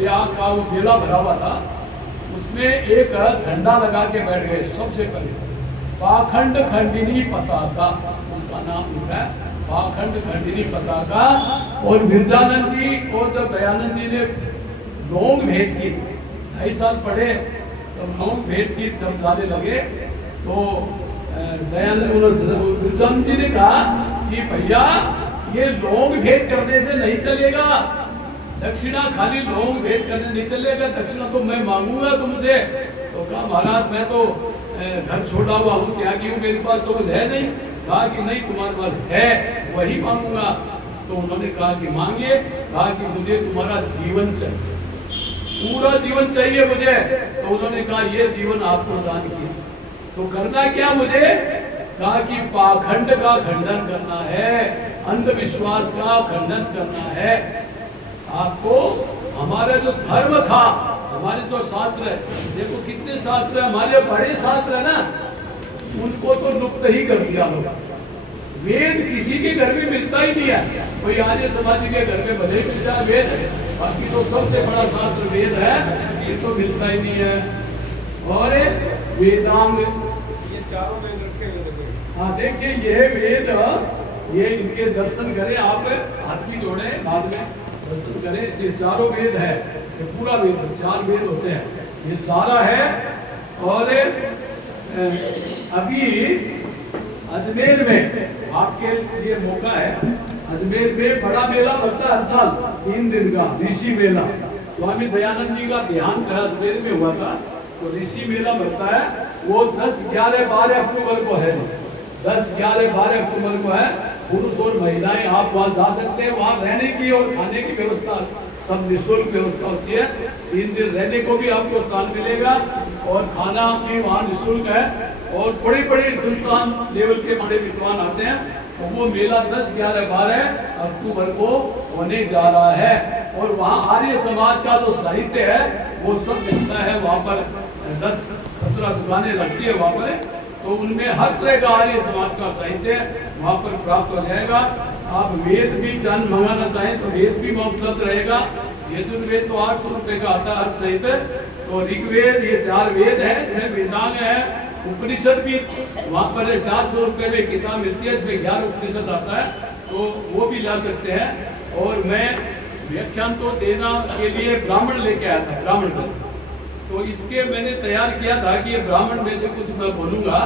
ब्याह का वो मेला भरा हुआ था, उसमें एक झंडा लगा के बैठ गए सबसे पहले, पाखंड खंडिनी पताका, उसका नाम लिखा है पाखंड खंडिनी पताका। और मिर्जानंद जी को जब दयानंद जी ने लौंग भेंट की, 2.5 साल पढ़े, तो लौंग भेंट की जब जाने लगे तो दयानंद मिर्जानंद जी ने कहा कि भैया ये लौंग भेंट करने से नहीं चलेगा, दक्षिणा खाली लौंग भेंट करने नहीं चलेगा, दक्षिणा तो मैं मांगूंगा तुमसे। तो कहा महाराज मैं तो घर छोड़ा हुआ हूँ, त्यागी हूँ, मेरे पास तो कुछ है नहीं। कहा कि नहीं तुम्हारे पास है, वही मांगूंगा। तो उन्होंने कहा कि मांगिए। कहा कि मुझे तुम्हारा जीवन चाहिए, पूरा जीवन चाहिए मुझे। तो उन्होंने कहा ये जीवन आपको दान किया, तो करना क्या मुझे? कहा कि पाखंड का खंडन करना है, अंधविश्वास का खंडन करना है आपको। हमारा जो धर्म था, हमारे जो शास्त्र है, देखो कितने शास्त्र है हमारे, बड़े शास्त्र है ना, उनको तो लुप्त ही कर दिया लोग। वेद किसी के घर में मिलता ही नहीं है, कोई आर्य समाज के घर में भले मिल जाए वेद है, बाकी तो सबसे बड़ा शास्त्र वेद है, ये तो मिलता ही नहीं है। और वेदांग, ये चारों वेद रखे हुए, हाँ देखिए ये वेद, ये इनके दर्शन करें आप, हाथ भी जोड़े बाद में दर्शन करें। ये चारों वेद है, ये पूरा वेद, 4 वेद होते हैं, ये सारा है। और अभी अजमेर में आपके लिए मौका है, अजमेर में बड़ा मेला लगता है हर साल, 3 दिन का ऋषि मेला। स्वामी दयानंद जी का देहांत अजमेर में हुआ था, तो ऋषि मेला लगता है। वो 10, 11, 12 अक्टूबर को है, 10, 11, 12 अक्टूबर को है। पुरुष और महिलाएं आप वहाँ जा सकते हैं, वहाँ रहने की और खाने की व्यवस्था सब निःशुल्क व्यवस्था होती है। 3 दिन रहने को भी आपको स्थान मिलेगा और खाना भी वहाँ निःशुल्क है। और बड़े बड़े हिंदुस्तान लेवल के बड़े विद्वान आते हैं। तो वो मेला 10, 11, 12 अक्टूबर को होने जा रहा है। और वहाँ आर्य समाज का जो साहित्य है वो सब मिलता है वहाँ पर, 10-15 दुकानें लगती है वहाँ पर, तो उनमें हर तरह का आर्य समाज का साहित्य वहाँ पर प्राप्त हो जाएगा। आप वेद भी जान मंगाना चाहें तो वेद भी वहाँ उपलब्ध रहेगा। यजुर्वेद तो 800 रुपये का आता है हर सहित, तो ऋग्वेद, ये 4 वेद है, 6 वेदांग है, उपनिषद भी वहाँ पर 400 रुपये में किताब मिलती है, इसमें 11 उपनिषद आता है, तो वो भी ला सकते हैं। और मैं व्याख्यान तो देना के लिए ब्राह्मण लेके आया था, ब्राह्मण को, तो इसके मैंने तैयार किया था कि ये ब्राह्मण में से कुछ मैं बोलूँगा,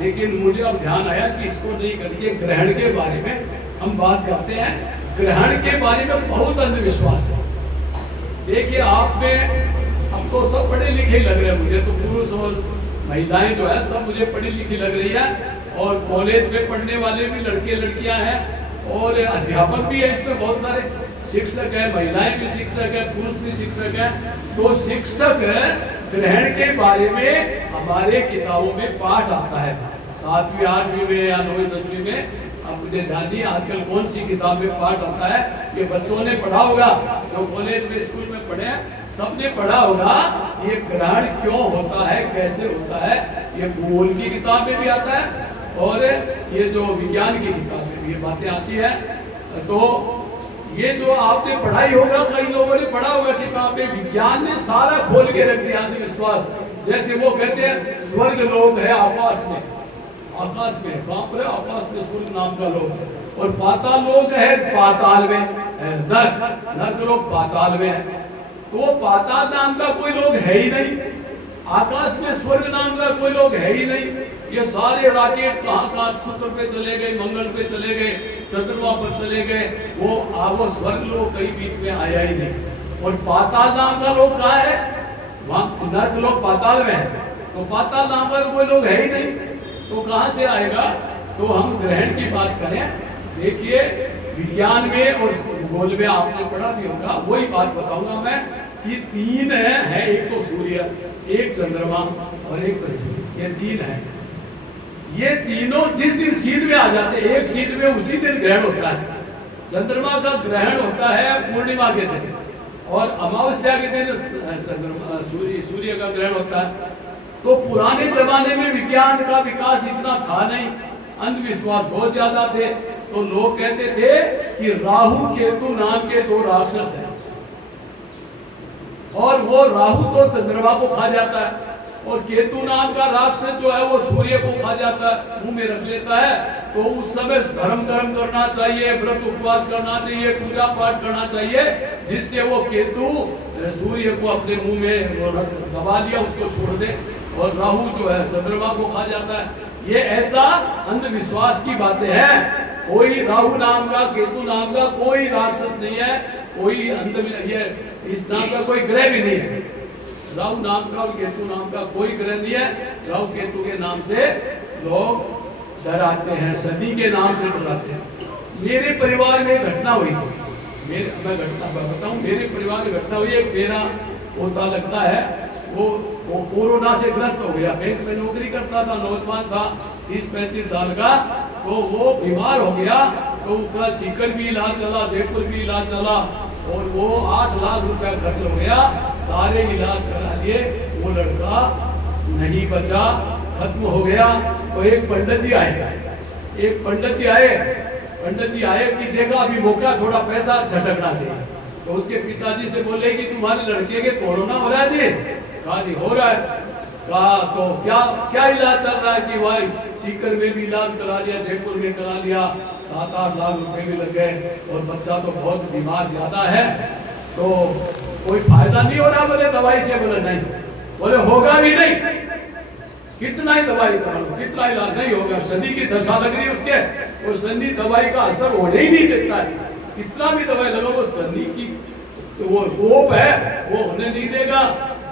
लेकिन मुझे अब ध्यान आया कि इसको नहीं करके ग्रहण के बारे में हम बात करते हैं। ग्रहण के बारे में बहुत अंधविश्वास है। देखिए आप में, अब तो सब पढ़े लिखे लग रहे हैं मुझे, तो पुरुष और महिलाएं जो है सब मुझे पढ़ी लिखी लग रही है, और कॉलेज में पढ़ने वाले भी लड़के लड़कियां हैं, और अध्यापक भी है इसमें, बहुत सारे शिक्षक है, महिलाएं भी शिक्षक है, पुरुष भी शिक्षक है। तो शिक्षक ग्रहण के बारे में हमारे किताबों में पाठ आता है, 7वीं 8वीं में या 9वीं 10वीं में। अब मुझे ध्यान नहीं आजकल कौन सी किताब में पाठ आता है, ये बच्चों ने पढ़ा होगा, जो कॉलेज में स्कूल में पढ़े सबने पढ़ा होगा। ये ग्रहण क्यों होता है, कैसे होता है, ये भूगोल की किताब में भी आता है, और ये जो विज्ञान की किताब में भी ये बातें आती है। तो ये जो आपने पढ़ाई होगा, कई लोगों ने पढ़ा होगा किताब में, विज्ञान ने सारा खोल के रख दिया अंधविश्वास। जैसे वो कहते हैं स्वर्ग लोक है आकाश में, आकाश में, बाप रे, आकाश में स्वर्ग नाम का लोक है, और पाताल लोक है पाताल में, नर्क लोक पाताल में है। तो पाताल नाम का कोई लोग है ही नहीं, आकाश में स्वर्ग नाम का कोई लोग है ही नहीं। ये सारे रॉकेट कहाँ शुक्र पे चले गए, मंगल पे चले गए, चंद्रमा पर चले गए, वो स्वर्ग लोग कहीं बीच में आया ही नहीं। और पाताल नाम का लोग कहाँ है, वहाँ नर्क लोग पाताल में है, तो पाताल नाम का कोई लोग है ही नहीं, तो कहाँ से आएगा। तो हम ग्रहण की बात करें, देखिए विज्ञान में और भूगोल में आपने पढ़ा भी होगा, वही बात बताऊंगा मैं कि 3 है, एक तो सूर्य, एक चंद्रमा और एक पृथ्वी, ये 3 है। ये तीनों जिस दिन सीध में आ जाते हैं, एक सीध में उसी दिन ग्रहण होता है। चंद्रमा का ग्रहण होता है पूर्णिमा के दिन, और अमावस्या के दिन चंद्रमा सूर्य का ग्रहण होता है। तो पुराने जमाने में विज्ञान का विकास इतना था नहीं, अंधविश्वास बहुत ज्यादा थे, तो लोग कहते थे कि राहु केतु नाम के 2 राक्षस हैं। और वो राहु तो चंद्रमा को खा जाता है, और केतु नाम का राक्षस जो है वो सूर्य को खा जाता है, मुंह में रख लेता है। तो उस समय धर्म कर्म करना चाहिए, व्रत उपवास करना चाहिए, पूजा पाठ करना चाहिए, जिससे वो केतु सूर्य को अपने मुंह में दबा लिया, उसको छोड़ दे, और राहु जो है चंद्रमा को खा जाता है। ये ऐसा अंधविश्वास की बातें हैं। कोई राहु नाम का, केतु नाम का कोई राक्षस नहीं है, कोई अंत में ये इस नाम का कोई ग्रह भी नहीं है। राहु नाम का और केतु नाम का कोई ग्रह नहीं है। राहु केतु के नाम से लोग डराते हैं, शनि के नाम से डराते हैं। मेरे परिवार में घटना हुई थी, मैं घटना बताऊं, मेरे परिवार में घटना हुई। एक मेरा पोता लगता है, वो कोरोना से ग्रस्त हो गया। बैंक में नौकरी करता था, नौजवान था, 30-35 साल का। तो वो बीमार हो गया, तो उसका सीकर भी इलाज चला, जयपुर भी इलाज चला, और वो 8 लाख रुपया खर्च हो गया। सारे इलाज करा लिए, वो लड़का नहीं बचा, खत्म हो गया। तो एक पंडित जी आए कि देखा अभी मौका, थोड़ा पैसा झटकना चाहिए। तो उसके पिताजी से बोले कि तुम्हारे लड़के के कोरोना हो रहा है जी? कहा जी हो रहा है। कहा तो क्या इलाज चल रहा है? कि भाई सीकर में भी इलाज करा लिया, जयपुर में करा लिया, 7-8 लाख रुपए भी लग गए, और बच्चा तो बहुत बीमार ज्यादा है, तो कोई फायदा नहीं हो रहा। बोले दवाई से? बोले नहीं। बोले होगा भी नहीं, कितना ही दवाई करा लो, कितना इलाज नहीं होगा। शनि की दशा लग रही है उसके, और शनि दवाई का असर होने ही नहीं देता है। कितना भी दवाई लगाओ, वो शनि की वो कोप है, वो होने नहीं देगा।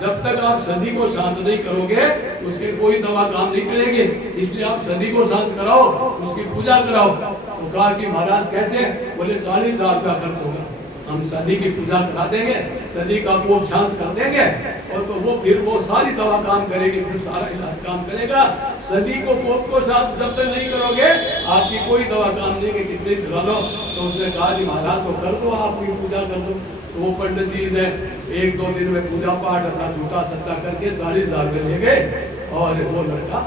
जब तक आप शनि को शांत नहीं करोगे, उसके कोई दवा काम नहीं करेगी। इसलिए आप शनि को शांत कराओ, उसकी पूजा कराओ। तो कहा कि महाराज कैसे? बोले 40,000 का खर्च होगा, हम शनि की पूजा करा देंगे, शनि का कोप शांत कर देंगे, और तो वो फिर वो सारी दवा काम करेगी, फिर सारा इलाज काम करेगा। शनि को कोप को शांत जब तक नहीं करोगे, आपकी कोई दवा काम नहीं, कितने दिला लो। तो उसने कहा कि महाराज तो कर दो, आपकी पूजा कर दो। तो वो पंडित जी ने 1-2 दिन में पूजा पाठ अपना झूठा सच्चा करके 40,000 में ले गए, और वो लड़का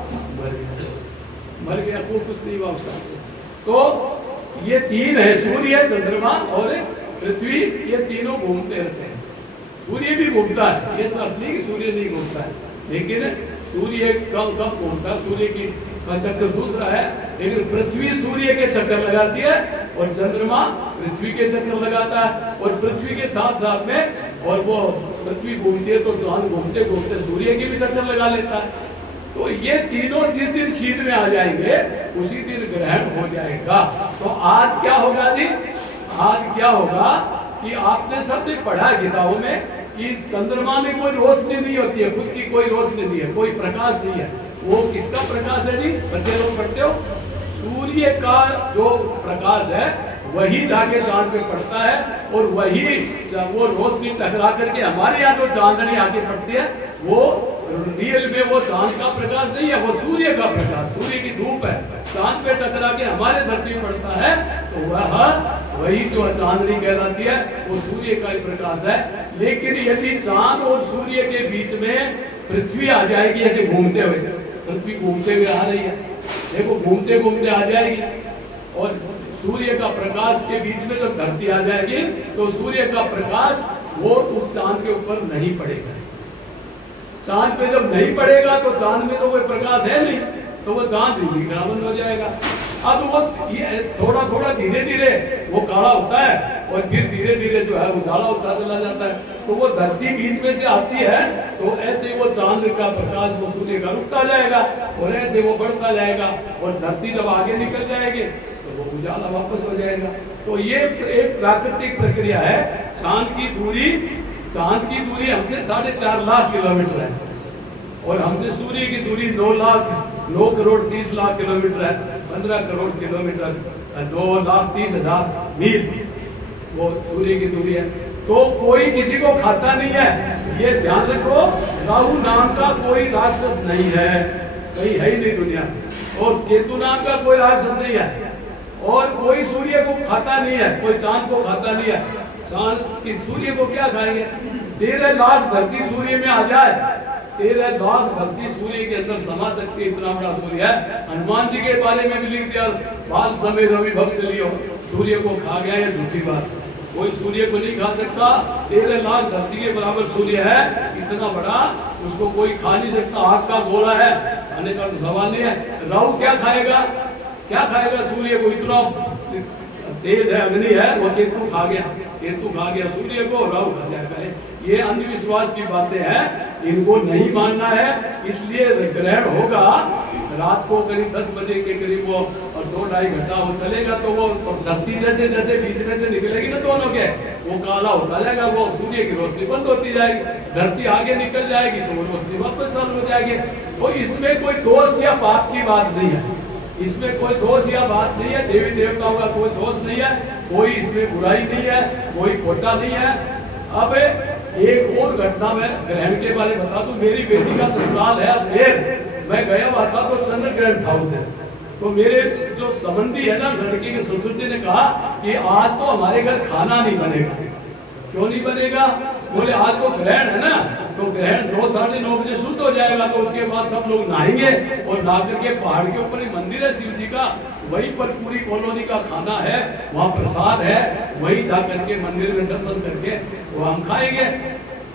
मर गया, वो कुछ नहीं हुआ उसका। तो ये 3 है, सूर्य, चंद्रमा और पृथ्वी, ये तीनों घूमते रहते हैं। सूर्य भी घूमता है, ये तो अर्थ नहीं कि सूर्य नहीं घूमता है, लेकिन सूर्य कब घूमता है? सूर्य की का चक्कर दूसरा है, लेकिन पृथ्वी सूर्य के चक्कर लगाती है, और चंद्रमा पृथ्वी के चक्कर लगाता है, और पृथ्वी के साथ साथ में, और वो पृथ्वी घूमती है तो चांद घूमते घूमते सूर्य की भी चक्कर लगा लेता है। तो ये तीनों जिस दिन शीत में आ जाएंगे, उसी दिन ग्रहण हो जाएगा। तो आज क्या होगा जी? आज क्या होगा कि आपने सबने पढ़ा गीताओं में कि चंद्रमा में कोई रोशनी नहीं होती है, खुद की कोई रोशनी नहीं है, कोई प्रकाश नहीं है। वो किसका प्रकाश है जी? बच्चे लोग पढ़ते हो, सूर्य का जो प्रकाश है वही जाके चांद पे पड़ता है, और वही वो रोशनी टकरा करके हमारे यहाँ जो चांदनी आके पड़ती है, वो रियल में वो चांद का प्रकाश नहीं है, वो सूर्य का प्रकाश, सूर्य की धूप है। चांद पे टकरा के हमारे धरती में पड़ता है, तो वही जो चांदनी कहलाती है, वो सूर्य का ही प्रकाश है। लेकिन यदि चांद और सूर्य के बीच में पृथ्वी आ जाएगी, ऐसे घूमते हुए, पृथ्वी घूमते हुए आ रही है, देखो घूमते घूमते आ जाएगी, और सूर्य का प्रकाश के बीच में जब धरती आ जाएगी, तो सूर्य का प्रकाश वो उस चांद के ऊपर नहीं पड़ेगा। चांद पे जब नहीं पड़ेगा, तो चांद में तो कोई प्रकाश है नहीं, तो वो चांद विग्रामन हो जाएगा। अब वो ये थोड़ा थोड़ा धीरे धीरे वो काला होता है, और फिर धीरे धीरे जो है उजाला होता चला जाता है। तो वो धरती बीच में से आती है, तो ऐसे वो चांद का प्रकाश वो सूर्य का रुकता जाएगा, और ऐसे वो बढ़ता जाएगा, और धरती जब आगे निकल जाएगी तो वो उजाला वापस हो जाएगा। तो ये एक प्राकृतिक प्रक्रिया है। चांद की दूरी हमसे 4.5 लाख किलोमीटर है, और हमसे सूर्य की दूरी 9 करोड़ 30 लाख किलोमीटर है, 15 करोड़ किलोमीटर, 2,30,000 मील वो सूर्य की दूरी है। तो कोई किसी को खाता नहीं है, ये ध्यान रखो। राहु नाम का कोई राक्षस नहीं है, कहीं है ही नहीं दुनिया, और केतु नाम का कोई राक्षस नहीं है, और कोई सूर्य को खाता नहीं है, कोई चांद को खाता नहीं है। चांद की सूर्य को क्या खाएंगे? 13 लाख धरती सूर्य में आ जाए, 13 लाख धरती सूर्य के अंदर समा सकती है, इतना बड़ा सूर्य है। हनुमान जी के बारे में भी लिख दिया, बाल समेत रवि भक्त से लियो, सूर्य को खा गया, ये झूठी बात। कोई सूर्य को नहीं खा सकता। 13 लाख धरती के बराबर सूर्य है, इतना बड़ा, उसको कोई खा नहीं सकता। आग का गोला है, खाने का तो सवाल नहीं है। राहु क्या खाएगा, क्या खाएगा सूर्य को, इतना तेज है, अग्नि है, वो केतु खा गया, केतु खा गया सूर्य को, राहु खा जाएगा। ये अंधविश्वास की बातें हैं, इनको नहीं मानना है। इसलिए ग्रहण होगा रात को करीब 10 बजे के करीब, वो और 2-2.5 घंटा वो चलेगा, तो वो धरती जैसे जैसे बीच में से निकलेगी ना दोनों के, वो काला होता जाएगा, वो सूर्य की रोशनी बंद होती जाएगी, धरती आगे निकल जाएगी, तो वो रोशनी वापस चालू हो जाएगी। तो इसमें कोई दोष या पाप की बात नहीं है, इसमें कोई दोष या बात नहीं है, देवी देवताओं का कोई दोष नहीं है, कोई इसमें बुराई नहीं है, कोई खोटा नहीं है। अब एक और घटना में ग्रहण के बारे में बता दूं। मेरी बेटी का ससुराल है अजमेर, मैं गया हुआ था तो चंद्र ग्रहण था उस दिन। तो मेरे जो संबंधी है ना, लड़के के ससुर जी ने कहा कि आज तो हमारे घर खाना नहीं बनेगा। क्यों नहीं बनेगा, बोले आज तो ग्रहण है ना, तो ग्रहण 9-9:30 बजे शुद्ध हो जाएगा, तो उसके बाद सब लोग नहाएंगे और नहा करके पहाड़ के ऊपर ही मंदिर है शिव जी का, वहीं पर पूरी कॉलोनी का खाना है, वहाँ प्रसाद है, वहीं जा करके मंदिर में दर्शन करके वो हम खाएंगे।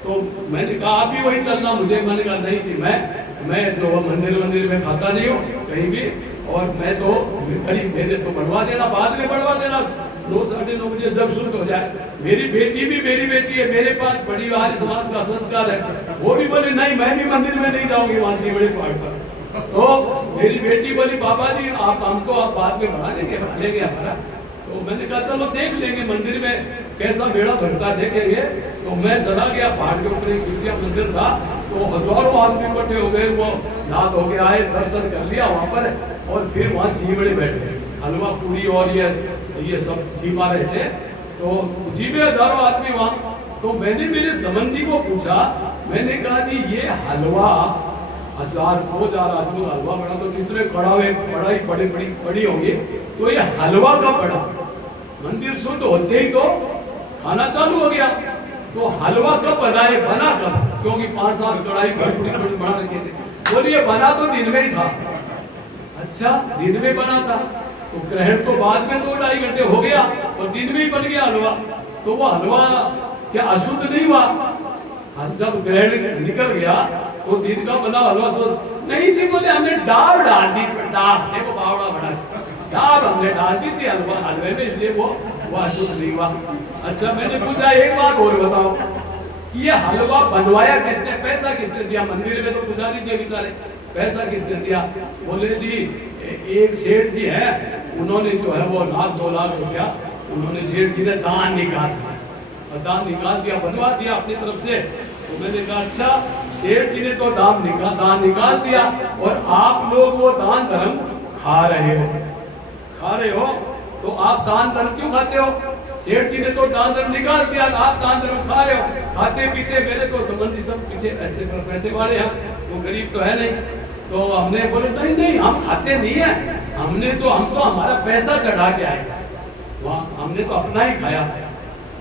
तो मैंने कहा आप भी वहीं चलना मुझे, मैंने कहा नहीं जी, मैं जो मंदिर में खाता नहीं हूँ कहीं भी, और मैं तो करीब मेरे तो बढ़वा देना, बाद में बढ़वा देना 9-9:30 बजे जब शुरू हो जाए। मेरी बेटी भी मेरी बेटी है, मेरे पास बड़ी आर्य समाज का संस्कार है, वो भी बोली नहीं मैं भी मंदिर में नहीं जाऊंगी वहां से बड़े पहाड़ पर। तो मेरी बेटी बोली बाबा जी हम तो आप बाद में बढ़ा लेंगे हमारा। तो मैंने कहा चलो देख लेंगे मंदिर में कैसा बेड़ा भरता देखेंगे। तो मैं चला गया पहाड़ के ऊपर, एक शिव मंदिर था, तो हजारों आदमी इकट्ठे हो गए, वो नाद हो के आए, दर्शन कर लिया वहां पर, और फिर वहां जीवड़े बैठ गए, हलवा पूरी और ये सब जीवा रहे थे, तो जीवे हजारों आदमी वहां। तो मैंने मेरे संबंधी को पूछा, मैंने कहा जी ये हलवा 1000-2000 आदमी का हलवा बड़ा, तो कितने कड़ाई बड़ी होंगी, तो ये हलवा का बड़ा, मंदिर शुद्ध होते ही तो खाना चालू हो गया। तो हलवा कब बनाए, बना कब, क्योंकि 5-7 कड़ाई बड़ी बना रखे थे। बोलिए बना तो दिन में ही था। अच्छा दिन में बना था, तो ग्रहण तो बाद में 2-2.5 घंटे हो गया और दिन में ही बन गया हलवा। तो वो हलवा क्या अशुद्ध नहीं हुआ? जब ग्रहण निकल गया तो दिन का बना हलवा नहीं जी, बोले हमने डाल डाल दी, डाल देखो बावड़ा बना, डाल हमने डाल दी थी हलवे में, इसलिए वो अशुद्ध नहीं हुआ। अच्छा मैंने पूछा एक बात और बताओ, ये हलवा बनवाया किसने, पैसा किसने दिया? मंदिर में तो पुजारी जी बेचारे, पैसा किसने दिया? बोले जी एक सेठ जी है, उन्होंने जो है वो 1-2 लाख रुपया उन्होंने सेठ जी ने दान निकाल दिया, बनवा दिया अपनी तरफ से। तो मैंने कहा अच्छा सेठ जी ने तो दान निकाल दिया, और आप लोग वो दान धर्म खा रहे हो, तो आप दान धर्म क्यों खाते हो? सेठ जी ने तो दान धर्म निकाल दिया, आप दान धर्म खा रहे हो। खाते पीते मेरे तो संबंधी सब पीछे ऐसे पैसे वाले हैं, वो गरीब तो है नहीं। तो हमने बोले नहीं हम खाते नहीं है, हम तो हमारा पैसा चढ़ा के आए, वहाँ हमने तो अपना ही खाया।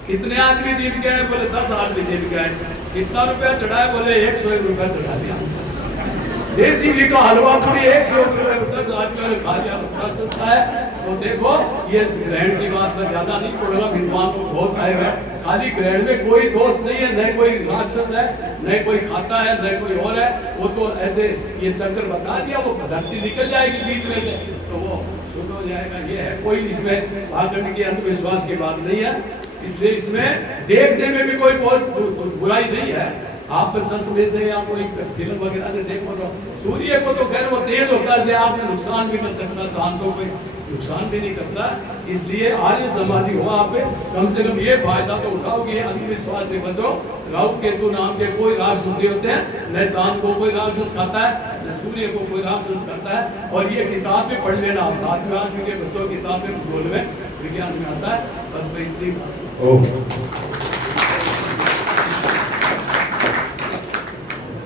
कितने आदमी जीव गए? बोले 10 आदमी जीव गए। कितना रुपया चढ़ाया? बोले 101 रुपया चढ़ा दिया। देसी घी का हलवा पूरी 101 रुपये 10 आदमियों ने खा लिया, तो सकता है। तो देखो ये ग्रहण की बात में ज्यादा नहीं पड़ेगा, विद्वान लोग बहुत आए हुए, खाली ग्रहण में कोई दोष नहीं है, न कोई राक्षस है, न कोई खाता है, न कोई और है। वो तो ऐसे ये चक्कर बता दिया, वो धरती निकल जाएगी बीच में से, तो वो शुद्ध हो जाएगा। ये है, कोई इसमें भागने की अंधविश्वास की बात नहीं है। इसलिए इसमें देखने में भी कोई बहुत बुराई नहीं है। आप चश्मे से या कोई फिल्म वगैरह से देखो तो सूर्य को तो खैर वो तेज होता है, आपने नुकसान भी कर सकता, चांद को कोई नुकसान भी नहीं करता। इसलिए आर्य समाजी हो आप, कम से कम ये फायदा तो उठाओ कि अंधविश्वास से बचो। राहु केतु नाम के कोई राक्षस नहीं होते हैं, न चांद को कोई राक्षस खाता है, न सूर्य को कोई राक्षस करता है। और ये किताब में पढ़ लेना आप 7वीं 8वीं के बच्चों किताब में भूगोल में विज्ञान में आता है। बस मैं इतनी